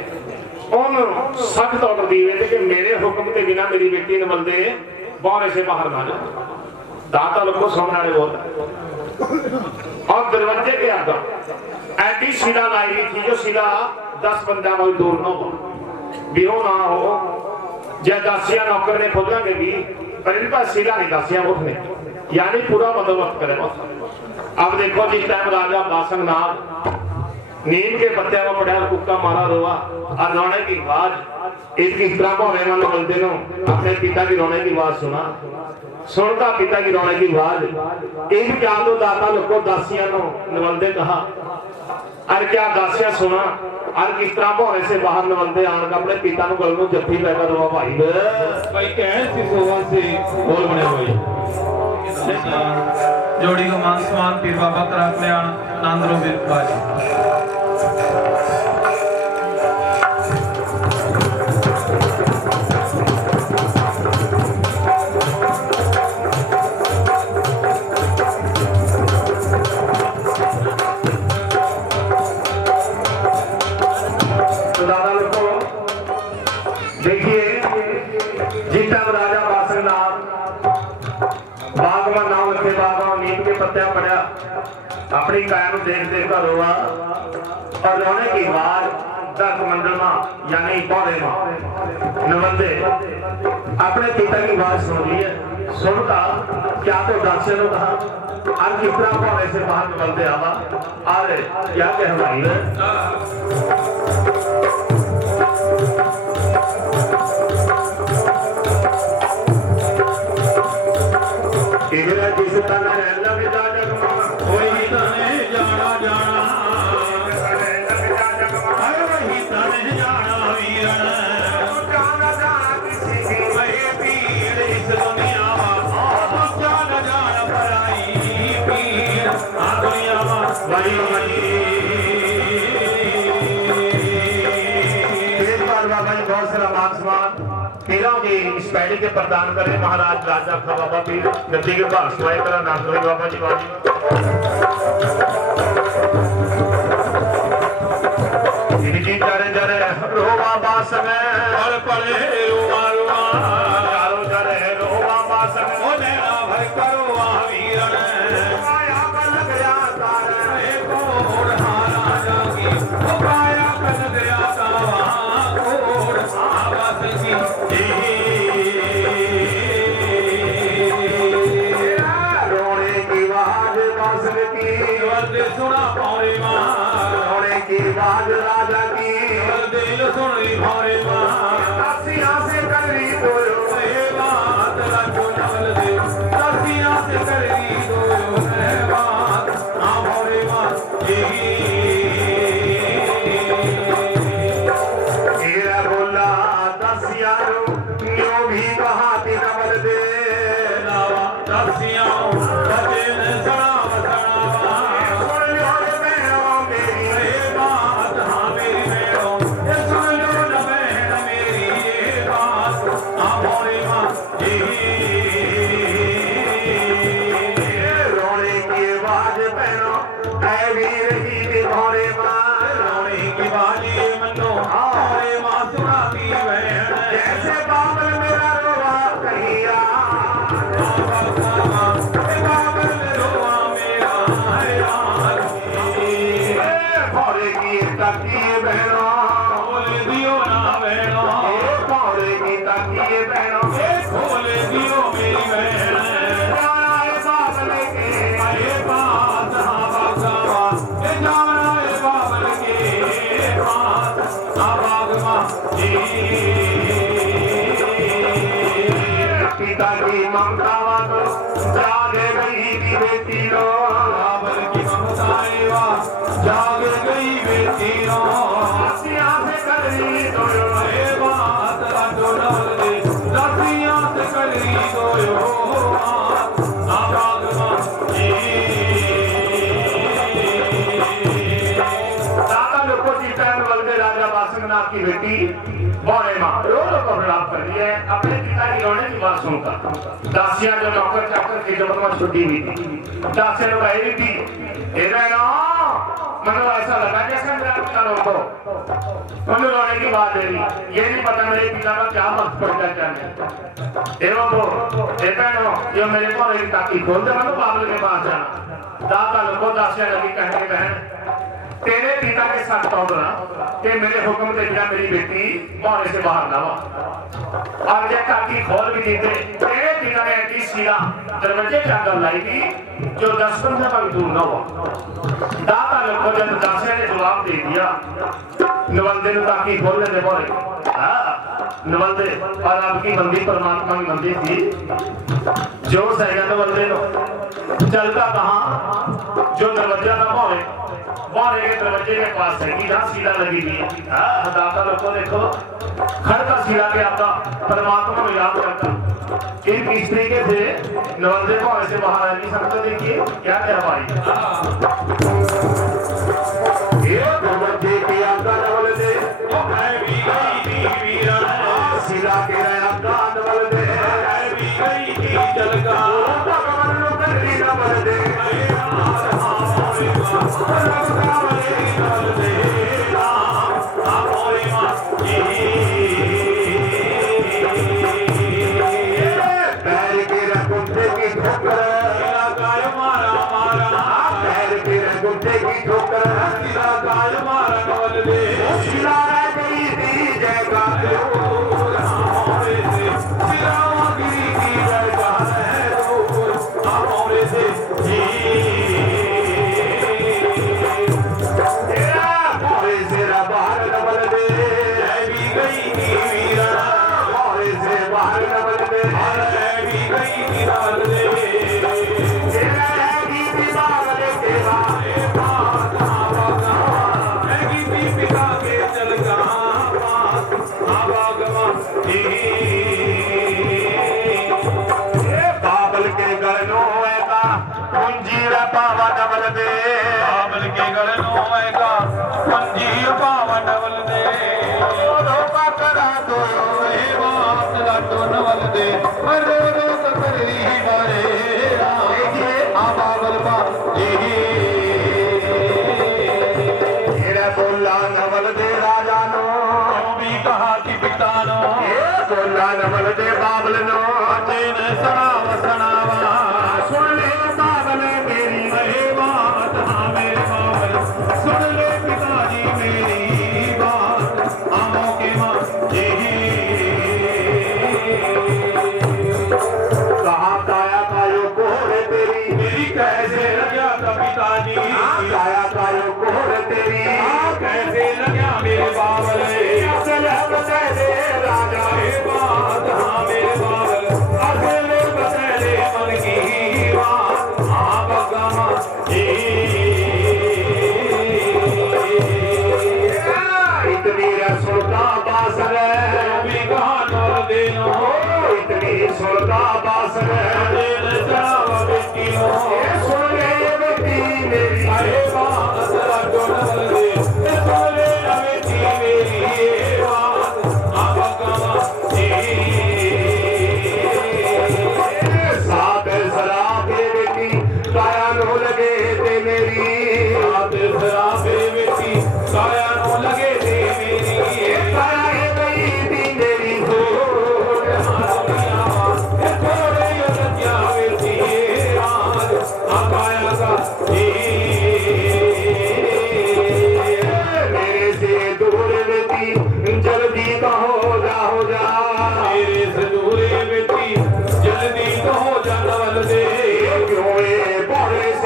उन सख्त ऑर्डर दिए थे कि मेरे हुक्म के बिना मेरी बेटी नवलदे बौरे से बाहर ना जाए। दाता लोग को सामने वाले बोल और दरवाजे के आगे ऐसी शिला लाई हुई थी, जो शिला 10 बंदा कोई दूर न हो, बिहो ना हो, जब दासिया नौकर ने खोलिया के भी पर इनका शिला नहीं दासिया उठने, यानी पूरा बंदोबस्त करे। अब देखो जिस टाइम राजा बासंग नाग नीम के पत्ते में पड़ा कुक्का मारा रोआ और रोने की आवाज, एक इस तरह को रहना नवलदे नो अपने पिता की रोने की आवाज सुनता पिता की रोने की आवाज। एक क्या तो दाता लोग दासिया नो नवलदे कहा, और क्या दासिया सुना और किस तरह भौरे से बाहर नवलदे आन अपने पिता नु गल नु जफ्फी पैदा रोआ भाई भाई कहन सी सोवन से बोल बने हुए जोड़ी को मान सम्मान पीर बाबा करा कल्याण नांदरो बिरबाजी। अपनी काया देख देख कर रोआ और रोने की आवाज दर्द मंडल में यानी पौधे में नवलदे अपने पिता की आवाज सुन ली है। सुनता क्या तो दासिया ने कहा और किस तरह पौधे से बाहर नवलदे आवा और क्या कहवाई है। जिस तरह इस पैड़ी के प्रदान करे महाराज राजा का बाबा पीर गद्दी के भाग सुनाए करा नाम करें बाबा जी बाजी जी जरे जरे रोवा बासंग पल पले रोवा रोवा चारो जरे रोवा बासंग ओ नैना भर करो वीरन माया बन गया तारे को हारा जागी ओ माया बन गया तावा कोड़ आवाज की सुना पौरे मारे की बाज राजा की दिल सुनी पौरे मां से कर रही तो ये बात रखो नवल दे दासियां बचन सड़ा वसना सुन लो बहनों मेरी ये बात हाँ मेरी बहनों ये सुन लो न बहन मेरी ये बात हाँ मोरी माँ रोने की आवाज बहनों ऐ वीर की भोरे माँ रोने की बाजी मनो मोरे माँ सुनाती बहन जैसे बाबल मेरा रोवा कहिया भोरे की तकी बहनों भोरे की तकी बहनों बाबल के पिता की ममता वालों जागे गई थी बेटी रो जाग गई बेटी आसिया से कर रही दो बात लाडो डोले दासियां से करी दोयो दादा लोगों की टहल बलदे राजा बासंगनाथ की बेटी बौरे माँ रो रो को विलाप कर रही है अपने पिता की रोने की बात सुनकर दासियां जो नौकर चाकर की जब में छुट्टी हुई थी दासियां लोग आई थी मतलब ऐसा लगा जैसे मेरा पिता रो को मतलब रोने की बात है ये नहीं पता मेरे पिता का क्या वक्त पड़ता क्या एवं वो जो मेरे को मेरी ताकि खोल दे मतलब बाबल के पास जाना दादा लोगों दासियां लगी कहने बहन तेरे पिता के साथ कहूँगा कि मेरे हुक्म के बिना मेरी बेटी मोहरे से बाहर ना हो और जब ताकि खोल भी देते तेरे पिता ने ऐसी सीधा दरवाजे के अंदर लाई थी जो 10-15 पर दूर ना हो दाता लोग को जब दासिया ने जवाब दे दिया नवलदे ने ताकि खोल लेते मोहरे नवलदे और आपकी बंदी परमात्मा की बंदी थी जो सहेगा नवलदे नो चलता कहाँ जो दरवाजा था मोहरे मोहरे के दरवाजे के पास है सीधा सीधा लगी हुई है दाता लोग को देखो खड़का सीधा के आपका परमात्मा को याद करता किस तरीके से नवलदे को ऐसे बाहर आ नहीं सकते देखिए क्या क्या भाई ये दरवाजे की आपका नवलदे सीधा के आपका नवलदे चलगा नवलदे बाबल के गल नो आएगा पंजी पावन नवल दे करा दो बात लाडो नवल दे रो रो करी मारे आ बाबल बा बोला नवल दे राजा नो भी कहा कि पिता नो बोला नवल दे बाबल नो तेन सड़ाव सड़ावा सुन ले बाबल मेरी बात हाँ मेरे बाबल सुन ले पिताजी मेरी बात आमों के माँ कहा काया कायो कोहरे तेरी मेरी कैसे लगा था पिताजी काया कायो कोहरे तेरी कैसे लगा मेरे बाबल राजा बात हाँ मेरे बाबल अकेले बसेरे मन की बात हाँ बगमा इतनी रसोटा बासर भी कहा नौल देनो इतनी सोलता बासर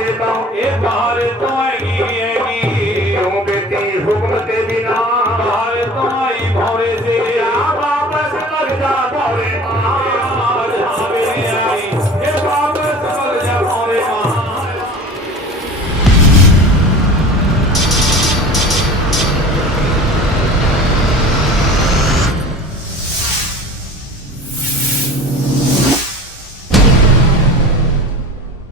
से तो ये बाहर तो आएगी क्यों बेटी हुक्म के बिना बाहर तो आई